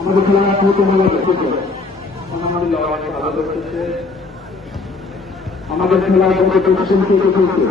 আমাদের খেলা আমাদের খেলার মধ্যে প্রশাসন কে চলছে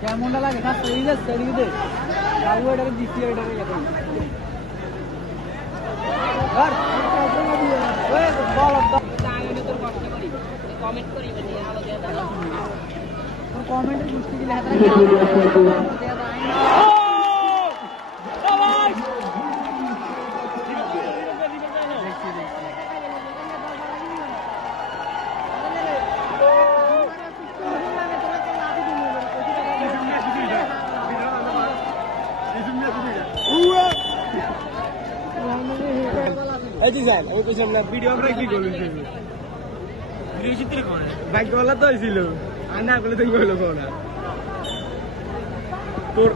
কেমনটা লাগে কমেন্টের গোষ্ঠী দিলে আমি বলছিলাম না ভিডিও আমরা কি করবেন ভিডিও চিত্র করে বাইক বলা তো হয়েছিল আর না করলে তো হইলো না তোর